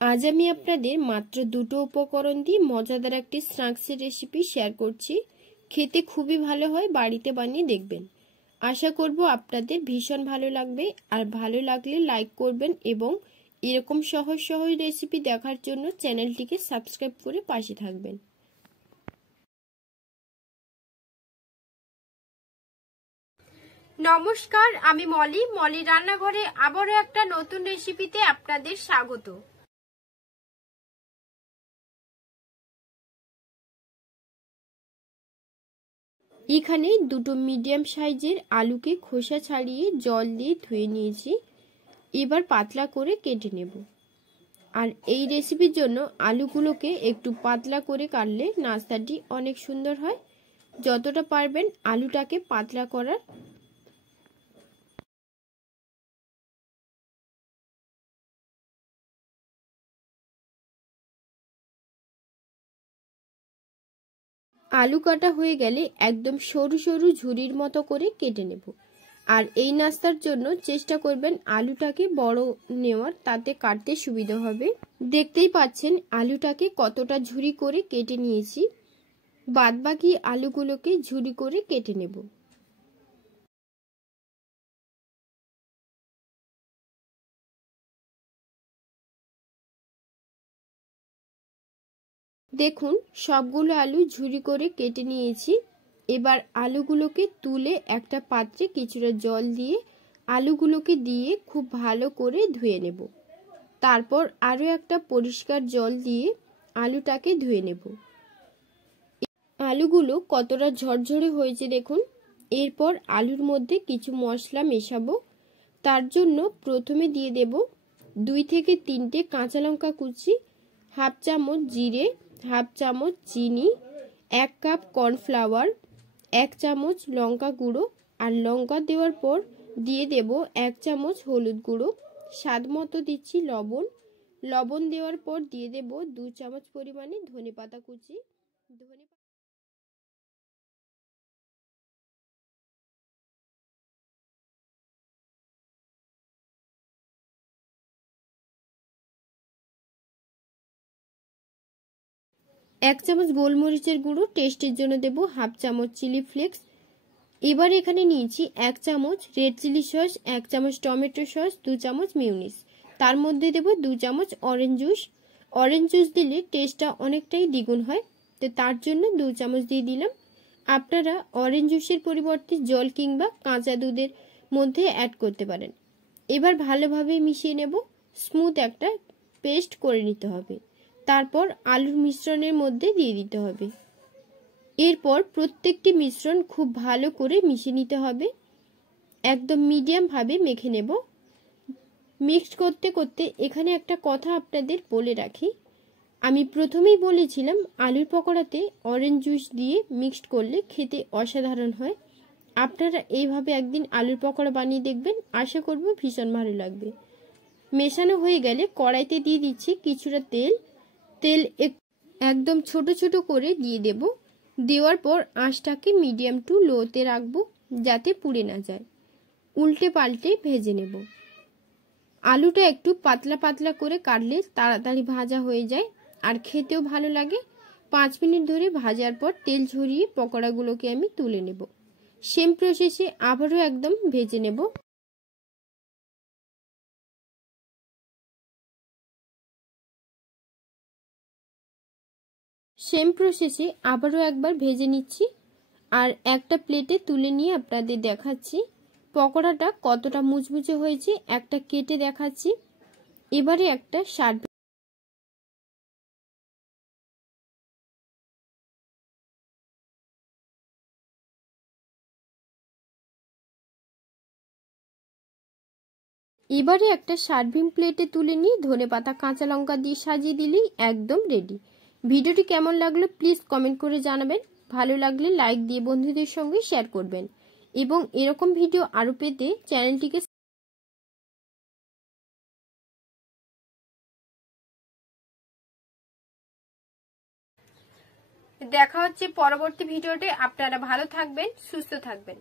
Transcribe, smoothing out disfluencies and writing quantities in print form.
আজ আমি আপনাদের মাত্র দুটো উপকরণ দিয়ে মজাদার একটি স্ন্যাক্সের রেসিপি শেয়ার করছি। খেতে খুবই ভালো হয়, বাড়িতে বানিয়ে দেখবেন। আশা করব আপনাদের ভীষণ ভালো লাগবে। আর ভালো লাগলে লাইক করবেন এবং এরকম সহজ সহজ রেসিপি দেখার জন্য চ্যানেলটিকে সাবস্ক্রাইব করে পাশে থাকবেন। নমস্কার, আমি মলি রান্নাঘরে আবারও একটা নতুন রেসিপিতে আপনাদের স্বাগত। এখানে দুটো মিডিয়াম সাইজের আলুকে খোসা ছাড়িয়ে জল দিয়ে ধুয়ে নিয়েছি। এবার পাতলা করে কেটে নেব। আর এই রেসিপির জন্য আলুগুলোকে একটু পাতলা করে কাটলে নাস্তাটি অনেক সুন্দর হয়। যতটা পারবেন আলুটাকে পাতলা করার। আলু কাটা হয়ে গেলে একদম সরু সরু ঝুরির মতো করে কেটে নেব। আর এই নাস্তার জন্য চেষ্টা করবেন আলুটাকে বড় নেওয়ার, তাতে কাটতে সুবিধা হবে। দেখতেই পাচ্ছেন আলুটাকে কতটা ঝুরি করে কেটে নিয়েছি। বাদবাকি আলুগুলোকে ঝুরি করে কেটে নেব। দেখুন সবগুলো আলু ঝুরি করে কেটে নিয়েছি। এবার আলুগুলোকে তুলে একটা পাত্রে কিছুটা জল দিয়ে আলুগুলোকে দিয়ে খুব ভালো করে ধুয়ে নেব। তারপর আরও একটা পরিষ্কার জল দিয়ে আলুটাকে ধুয়ে নেব। আলুগুলো কতটা ঝরঝরে হয়েছে দেখুন। এরপর আলুর মধ্যে কিছু মশলা মেশাবো। তার জন্য প্রথমে দিয়ে দেব 2 থেকে 3টে কাঁচা লঙ্কা কুচি, হাফ চামচ জিরে, হাফ চামচ চিনি, 1 কাপ কর্নফ্লাওয়ার, 1 চামচ লঙ্কা গুঁড়ো। আর লঙ্কা দেওয়ার পর দিয়ে দেব 1 চামচ হলুদ গুঁড়ো। স্বাদ মতো দিচ্ছি লবণ। লবণ দেওয়ার পর দিয়ে দেব 2 চামচ পরিমাণে ধনেপাতা কুচি। এক চামচ গোলমরিচের গুঁড়ো, টেস্টের জন্য দেব হাফ চামচ চিলি ফ্লেক্স। এবার এখানে নিয়েছি 1 চামচ রেড চিলি সস, 1 চামচ টমেটো সস, 2 চামচ মিউনিস। তার মধ্যে দেব 2 চামচ অরেঞ্জ জুস। অরেঞ্জ জুস দিলে টেস্টটা অনেকটাই দ্বিগুণ হয়, তো তার জন্য 2 চামচ দিয়ে দিলাম। আপনারা অরেঞ্জ জুসের পরিবর্তে জল কিংবা কাঁচা দুধের মধ্যে অ্যাড করতে পারেন। এবার ভালোভাবে মিশিয়ে নেব। স্মুথ একটা পেস্ট করে নিতে হবে। তারপর আলুর মিশ্রণের মধ্যে দিয়ে দিতে হবে। এরপর প্রত্যেকটি মিশ্রণ খুব ভালো করে মিশিয়ে নিতে হবে। একদম মিডিয়াম ভাবে মেখে নেব। মিক্সড করতে করতে এখানে একটা কথা আপনাদের বলে রাখি। আমি প্রথমেই বলেছিলাম আলুর পকোড়াতে অরেঞ্জ জুস দিয়ে মিক্সড করলে খেতে অসাধারণ হয়। আপনারা এইভাবে একদিন আলুর পকোড়া বানিয়ে দেখবেন, আশা করব ভীষণ ভালো লাগবে। মেশানো হয়ে গেলে কড়াইতে দিয়ে দিচ্ছি কিছুটা তেল। তেল একদম ছোট ছোট করে দিয়ে দেব। দেওয়ার পর আঁচটাকে মিডিয়াম টু লোতে রাখবো, যাতে পুড়ে না যায়। উল্টে পাল্টে ভেজে নেব। আলুটা একটু পাতলা পাতলা করে কাটলে তাড়াতাড়ি ভাজা হয়ে যায় আর খেতেও ভালো লাগে। 5 মিনিট ধরে ভাজার পর তেল ঝরিয়ে পকোড়াগুলোকে আমি তুলে নেব। সেম প্রসেসে আবারও একদম ভেজে নেব। সেম প্রসেসে আবারও একবার ভেজে নিচ্ছি। আর একটা প্লেটে তুলে নিয়ে আপনাদের দেখাচ্ছি পকোড়াটা কতটা মুচমুচে হয়েছে। একটা কেটে দেখাচ্ছি। এবারে একটা সার্ভিং প্লেটে তুলে নিয়ে ধনেপাতা কাঁচা লঙ্কা দিয়ে সাজিয়ে দিলেই একদম রেডি। ভিডিওটি কেমন লাগলো প্লিজ কমেন্ট করে জানাবেন। ভালো লাগলে লাইক দিয়ে বন্ধুদের সঙ্গে শেয়ার করবেন এবং এরকম ভিডিও আরও পেতে চ্যানেলটিকে দেখা হচ্ছে পরবর্তী ভিডিওতে। আপনারা ভালো থাকবেন, সুস্থ থাকবেন।